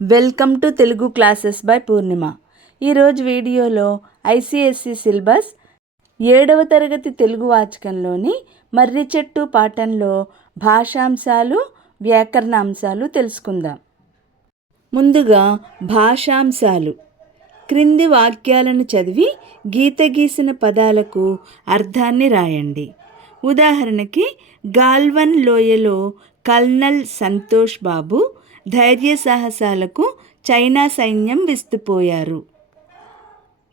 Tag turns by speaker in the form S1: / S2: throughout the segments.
S1: Welcome to Telugu classes by Purnima. ఈరోజు వీడియోలో ICSC syllabus ఏడవ తరగతి తెలుగు వాచకంలోని మర్రి చెట్టు పాఠంలో భాషాంశాలు వ్యాకరణాంశాలు తెలుసుకుందాం. ముందుగా భాషాంశాలు. క్రింది వాక్యాలను చదివి గీత గీసిన పదాలకు అర్థాన్ని రాయండి. ఉదాహరణకి గాల్వన్ లోయలో కల్నల్ సంతోష్ బాబు ధైర్య సాహసాలకు చైనా సైన్యం విస్తుపోయారు.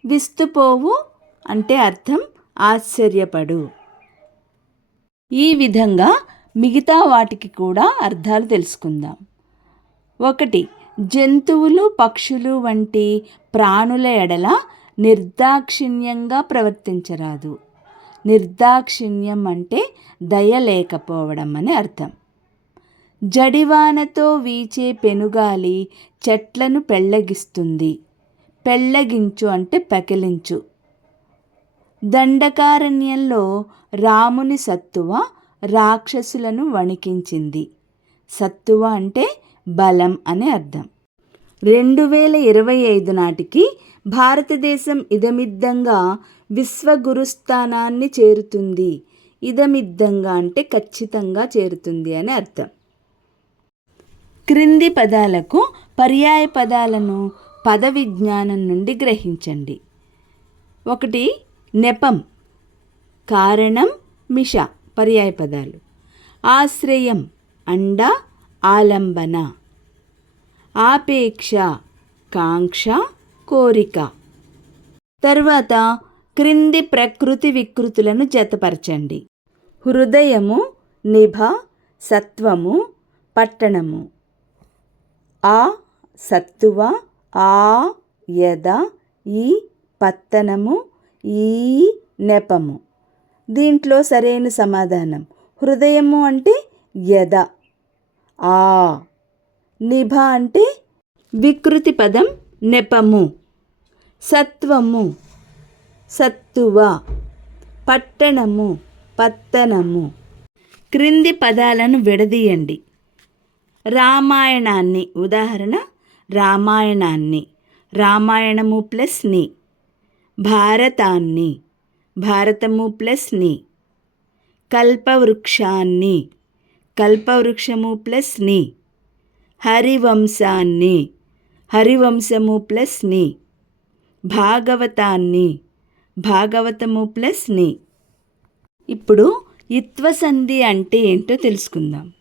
S1: విస్తుపోవు అంటే అర్థం ఆశ్చర్యపడు. ఈ విధంగా మిగతా వాటికి కూడా అర్థాలు తెలుసుకుందాం. ఒకటి జంతువులు పక్షులు వంటి ప్రాణుల ఎడల నిర్దాక్షిణ్యంగా ప్రవర్తించరాదు. నిర్దాక్షిణ్యం అంటే దయ లేకపోవడం అని అర్థం. జడివానతో వీచే పెనుగాలి చెట్లను పెళ్ళగిస్తుంది. పెళ్ళగించు అంటే పెకిలించు. దండకారణ్యంలో రాముని సత్తువ రాక్షసులను వణికించింది. సత్తువ అంటే బలం అని అర్థం. రెండు వేల ఇరవై ఐదు నాటికి భారతదేశం ఇదమిద్దంగా విశ్వగురుస్థానాన్ని చేరుతుంది. ఇదమిద్దంగా అంటే ఖచ్చితంగా చేరుతుంది అని అర్థం. క్రింది పదాలకు పర్యాయ పదాలను పద విజ్ఞానం నుండి గ్రహించండి. ఒకటి నెపం. కారణం మిష పర్యాయ పదాలు. ఆశ్రయం అండ ఆలంబన. ఆపేక్ష కాంక్ష కోరిక. తర్వాత క్రింది ప్రకృతి వికృతులను జతపరచండి. హృదయము నిభ సత్వము పట్టణము. ఆ సత్తువ ఆ యద ఈ పత్తనము ఈ నెపము. దీంట్లో సరైన సమాధానం. హృదయము అంటే యద. ఆ. నిభ అంటే వికృతి పదం నెపము. సత్వము. సత్తువ. పట్టణము పత్తనము. క్రింది పదాలను విడదీయండి. రామాయణాన్ని. ఉదాహరణ రామాయణాన్ని. రామాయణము ప్లస్ని. భారతాన్ని. భారతము ప్లస్ని. కల్పవృక్షాన్ని. కల్పవృక్షము ప్లస్ని. హరివంశాన్ని. హరివంశము ప్లస్ని. భాగవతాన్ని. భాగవతము ప్లస్ని. ఇప్పుడు ఇత్వసంధి అంటే ఏంటో తెలుసుకుందాం.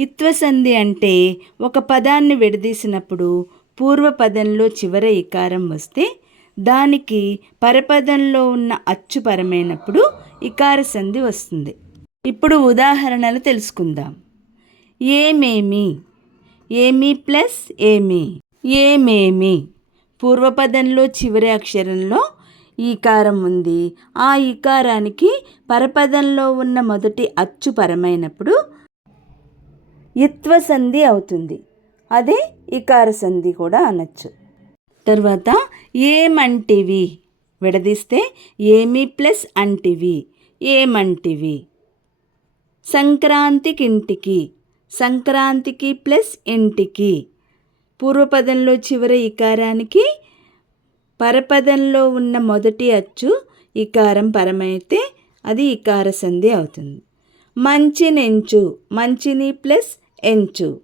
S1: ఇత్వసంధి అంటే ఒక పదాన్ని విడదీసినప్పుడు పూర్వపదంలో చివర ఇకారం వస్తే దానికి పరపదంలో ఉన్న అచ్చు పరమైనప్పుడు ఇకార సంధి వస్తుంది. ఇప్పుడు ఉదాహరణలు తెలుసుకుందాం. ఏమేమి? ఏమి ప్లస్ ఏమి? ఏమేమి? పూర్వపదంలో చివరి అక్షరంలో ఈకారం ఉంది. ఆ ఈకారానికి పరపదంలో ఉన్న మొదటి అచ్చు పరమైనప్పుడు ఇత్వ సంధి అవుతుంది. అదే ఇకార సంధి కూడా అనొచ్చు. తర్వాత ఏమంటివి? విడదీస్తే ఏమి ప్లస్ అంటివి? ఏమంటివి? సంక్రాంతికి ఇంటికి సంక్రాంతికి ప్లస్ ఇంటికి. పూర్వపదంలో చివరి ఇకారానికి పరపదంలో ఉన్న మొదటి అచ్చు ఇకారం పరమైతే అది ఇకార సంధి అవుతుంది. మంచినెంచు మంచిని ప్లస్ ఎంచు.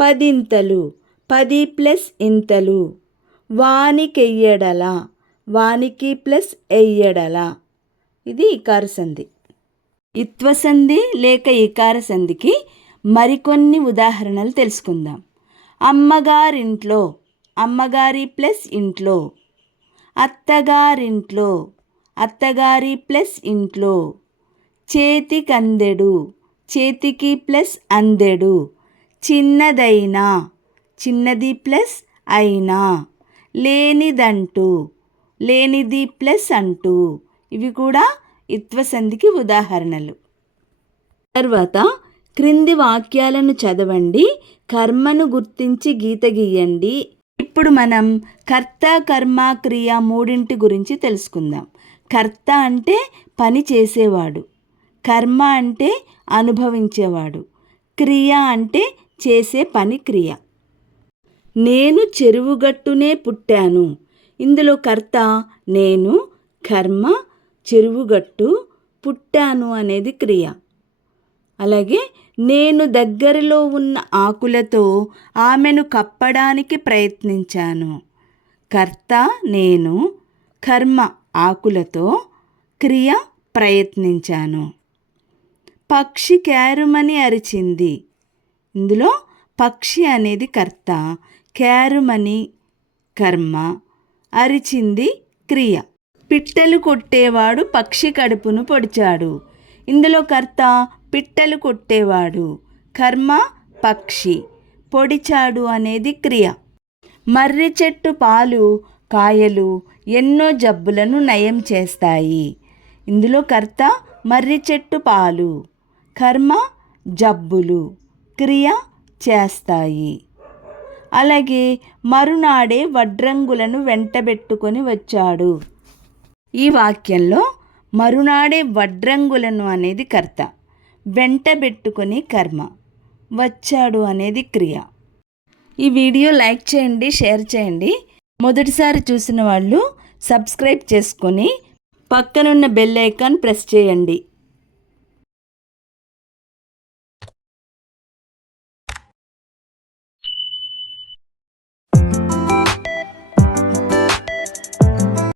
S1: పదింతలు పది ప్లస్ ఇంతలు. వానికెయ్యడల వానికి ప్లస్ ఎయ్యడల. ఇది ఇకార సంధి. ఇత్వసంధి లేక ఇకార సంధికి మరికొన్ని ఉదాహరణలు తెలుసుకుందాం. అమ్మగారింట్లో అమ్మగారి ప్లస్ ఇంట్లో. అత్తగారింట్లో అత్తగారి ప్లస్ ఇంట్లో. చేతికందెడు చేతికి ప్లస్ అందెడు. చిన్నదైనా చిన్నది ప్లస్ అయినా. లేనిదంటూ లేనిది ప్లస్ అంటూ. ఇవి కూడా ఇత్వసంధికి ఉదాహరణలు. తర్వాత క్రింది వాక్యాలను చదవండి కర్మను గుర్తించి గీత గీయండి. ఇప్పుడు మనం కర్త కర్మ క్రియ మూడింటి గురించి తెలుసుకుందాం. కర్త అంటే పని చేసేవాడు. కర్మ అంటే అనుభవించేవాడు. క్రియ అంటే చేసే పని క్రియ. నేను చెరువుగట్టునే పుట్టాను. ఇందులో కర్త నేను కర్మ చెరువుగట్టు పుట్టాను అనేది క్రియ. అలాగే నేను దగ్గరలో ఉన్న ఆకులతో ఆమెను కప్పడానికి ప్రయత్నించాను. కర్త నేను కర్మ ఆకులతో క్రియ ప్రయత్నించాను. పక్షి క్యారుమని అరిచింది. ఇందులో పక్షి అనేది కర్త క్యారుమని కర్మ అరిచింది క్రియ. పిట్టలు కొట్టేవాడు పక్షి కడుపును పొడిచాడు. ఇందులో కర్త పిట్టలు కొట్టేవాడు. కర్మ పక్షి. పొడిచాడు అనేది క్రియ. మర్రి చెట్టు పాలు కాయలు ఎన్నో జబ్బులను నయం చేస్తాయి. ఇందులో కర్త మర్రి చెట్టు పాలు. కర్మ జబ్బులు క్రియ చేస్తాయి. అలాగే మరునాడే వడ్రంగులను వెంటబెట్టుకొని వచ్చాడు. ఈ వాక్యంలో మరునాడే వడ్రంగులను అనేది కర్త వెంటబెట్టుకొని కర్మ వచ్చాడు అనేది క్రియ. ఈ వీడియో లైక్ చేయండి షేర్ చేయండి. మొదటిసారి చూసిన వాళ్ళు సబ్స్క్రైబ్ చేసుకొని పక్కనున్న బెల్ ఐకాన్ ప్రెస్ చేయండి.